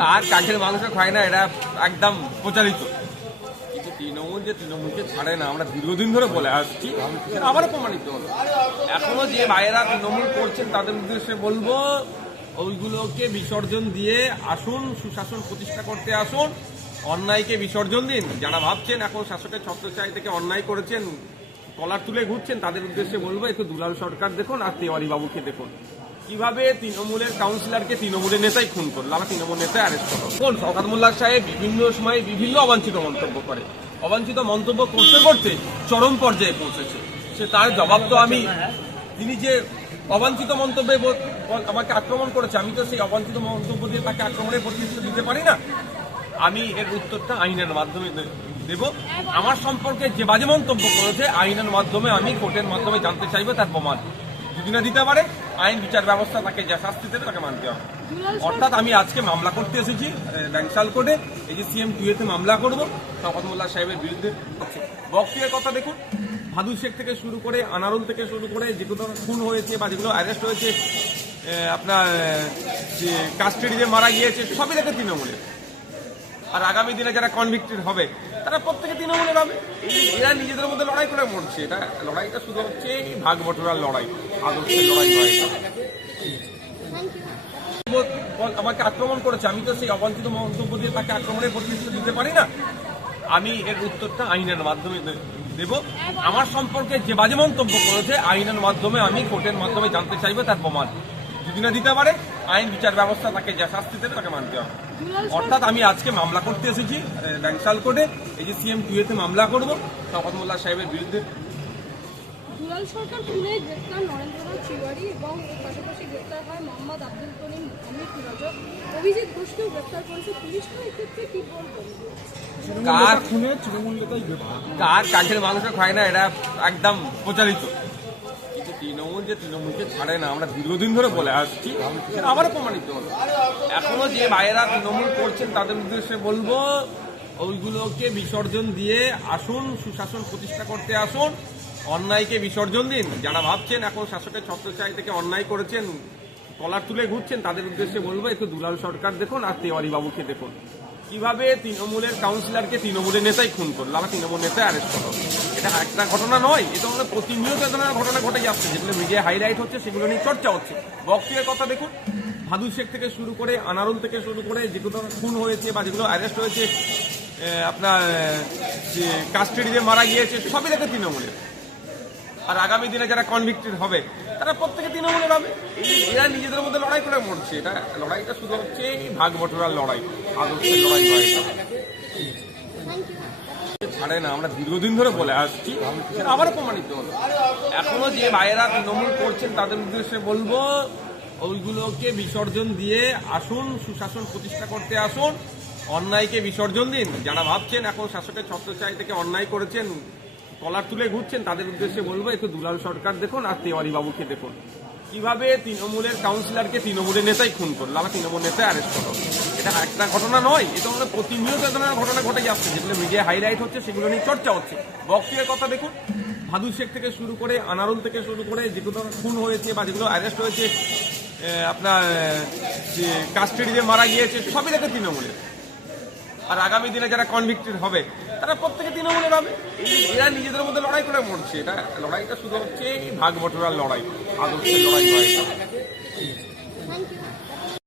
কার কাঠের মাংস খায় না, এটা একদম প্রচারিত। কিন্তু তৃণমূল যে তৃণমূলকে ছাড়ে না, আমরা দীর্ঘদিন ধরে বলে আসছি, আবারও প্রমাণিত হলো। এখনও যে ভাইয়েরা তৃণমূল করছেন, তাদের উদ্দেশ্যে বলব, ওইগুলোকে বিসর্জন দিয়ে আসুন, সুশাসন প্রতিষ্ঠা করতে আসুন, অন্যায়কে বিসর্জন দিন। যারা ভাবছেন এখন শাসকের ছত্রছায় থেকে অন্যায় করেছেন, কলার তুলে ঘুরছেন, তাদের উদ্দেশ্যে বলব, একটু দুলাল সরকার দেখুন আর তেওয়ারি বাবুকে দেখুন। কীভাবে তৃণমূলের কাউন্সিলরকে তৃণমূলের নেতাই খুন করল? আমার তৃণমূল নেতাই অ্যারেস্ট করল কোন শওকাত সাহেব বিভিন্ন সময় বিভিন্ন অবাঞ্ছিত মন্তব্য করে। অবাঞ্ছিত মন্তব্য করতে করতে চরম পর্যায়ে পৌঁছেছে। সে তার জবাব তো আমি তিনি যে অবাঞ্ছিত মন্তব্যে আমাকে আক্রমণ করেছে, আমি তো সেই অবাঞ্ছিত মন্তব্য দিয়ে তাকে আক্রমণের প্রতিনিধিত্ব দিতে পারি না। আমি এর উত্তরটা আইনের মাধ্যমে দেব। আমার সম্পর্কে যে বাজে মন্তব্য করেছে, আইনের মাধ্যমে আমি, কোর্টের মাধ্যমে জানতে চাইব তার প্রমাণ। যদি না দিতে পারে আইন বিচার ব্যবস্থা তাকে যা শাস্তি দেবে তাকে মানতে হবে। অর্থাৎ আমি আজকে মামলা করতে এসেছি ব্যাংশাল কোর্টে এই যে সিএম টুয়েতে মামলা করব শওকত মোল্লা সাহেবের বিরুদ্ধে। বক্তিয়ার কথা দেখুন ভাদু শেখ থেকে শুরু করে আনারুল থেকে শুরু করে যেগুলো খুন হয়েছে বা যেগুলো অ্যারেস্ট হয়েছে আপনার যে কাস্টাডিতে মারা গিয়েছে সবই দেখে তৃণমূলের আর আগামী দিনে যারা কনভিক্টেড হবে তারা প্রত্যেকে তৃণমূলের হবে এরা নিজেদের মধ্যে লড়াই করে মরছে, এটা লড়াইটা শুধু হচ্ছে ভাগ বটরার লড়াই আদর্শের লড়াই আমাকে আক্রমণ করেছে, আমি তো সেই অবাঞ্ছিত মন্তব্য দিয়ে তাকে আক্রমণের প্রতিনিধিত্ব দিতে পারি না। আমি এর উত্তরটা আইনের মাধ্যমে দেব। আমার সম্পর্কে যে বাজে মন্তব্য করেছে, আইনের মাধ্যমে আমি, কোর্টের মাধ্যমে জানতে চাইব তার প্রমাণ। যদি না দিতে পারে আইন বিচার ব্যবস্থা তাকে যা শাস্তি দেবে তাকে মানতে হবে। অর্থাৎ আমি আজকে মামলা করতে এসেছি ব্যাংশাল কোর্টে এই যে সিএম টুয়েতে মামলা করব শওকত মোল্লা সাহেবের বিরুদ্ধে। দুলাল সরকার খুনে গ্রেপ্তার নরেন্দ্রনাথ তিওয়ারি এবং পাশাপাশি গ্রেপ্তার হয় মোহাম্মদ আব্দুল করিম অমিত রজক অভিজিৎ ঘোষকেও গ্রেপ্তার করেছে পুলিশ তো এক্ষেত্রে কি বলবেন কার খুনে তৃণমূল নেতাই কার কাঠের মাংস খায় না এটা একদম প্রচারিত। তৃণমূল যে তৃণমূলকে ছাড়ে না, আমরা দীর্ঘদিন ধরে বলে আসছি আবারও প্রমাণিত হলো। এখনও যে ভাইয়েরা তৃণমূল করছেন, তাদের উদ্দেশ্যে বলব, ওইগুলোকে বিসর্জন দিয়ে আসুন, সুশাসন প্রতিষ্ঠা করতে আসুন, অন্যায়কে বিসর্জন দিন। যারা ভাবছেন এখন শাসকের ছত্রছায় থেকে অন্যায় করেছেন কলার তুলে ঘুরছেন, তাদের উদ্দেশ্যে বলব, একটু দুলাল সরকার দেখুন আর তেওয়ারি বাবুকে দেখুন। কীভাবে তৃণমূলের কাউন্সিলরকে তৃণমূলের নেতাই খুন করল? আমরা তৃণমূল নেতাই অ্যারেস্ট করল। এটা একটা ঘটনা নয়, এটা আমাদের প্রতিনিয়ত ধরনের ঘটনা ঘটে যাচ্ছে। যেগুলো মিডিয়া হাইলাইট হচ্ছে, সেগুলো নিয়ে চর্চা হচ্ছে। বক্তিয়ার কথা দেখুন ভাদু শেখ থেকে শুরু করে, আনারুল থেকে শুরু করে, যেগুলো খুন হয়েছে বা যেগুলো অ্যারেস্ট হয়েছে আপনার, যে কাস্টাডিতে মারা গিয়েছে, সবই দেখে তৃণমূলের। আর আগামী দিনে যারা কনভিক্টেড হবে, তারা প্রত্যেকে তৃণমূলের হবে। এরা নিজেদের মধ্যে লড়াই করে মরছে, এটা লড়াইটা শুধু হচ্ছে ভাগ বটরার লড়াই, আদর্শের লড়াই এটা। ছাড়ে না, আমরা দীর্ঘদিন ধরে বলে আসছি। আবারও প্রমাণিত হলো। এখনও যে ভাইয়েরা তৃণমূল করছেন, তাদের উদ্দেশ্যে বলব, ওইগুলোকে বিসর্জন দিয়ে আসুন, সুশাসন প্রতিষ্ঠা করতে আসুন, অন্যায়কে বিসর্জন দিন। যারা ভাবছেন এখন শাসকের ছত্রছায় থেকে অন্যায় করেছেন, কলার তুলে ঘুরছেন, তাদের উদ্দেশ্যে বলব, একটু দুলাল সরকার দেখুন আর তেওয়ারি বাবুকে দেখুন। কীভাবে তৃণমূলের কাউন্সিলরকে তৃণমূলের নেতাই খুন করল? আমরা তৃণমূল নেতাই অ্যারেস্ট করল। এটা একটা ঘটনা নয়, এটা আমাদের প্রতিনিয়ত ধরনের ঘটনা ঘটে যাচ্ছে। যেগুলো মিডিয়া হাইলাইট হচ্ছে, সেগুলো নিয়ে চর্চা হচ্ছে। বক্তিয়ার কথা দেখুন, ভাদু শেখ থেকে শুরু করে, আনারুল থেকে শুরু করে যেগুলো খুন হয়েছে বা যেগুলো অ্যারেস্ট হয়েছে আপনার, যে কাস্টাডিতে মারা গিয়েছে, সবই দেখে তৃণমূলের। আর আগামী দিনে যারা কনভিক্টেড হবে, তারা প্রত্যেকে তৃণমূলের হবে। এরা নিজেদের মধ্যে লড়াই করে মরছে। এটা লড়াইটা শুধু হচ্ছে ভাগ বটরার লড়াই। আদর্শের লড়াই নয় এটা।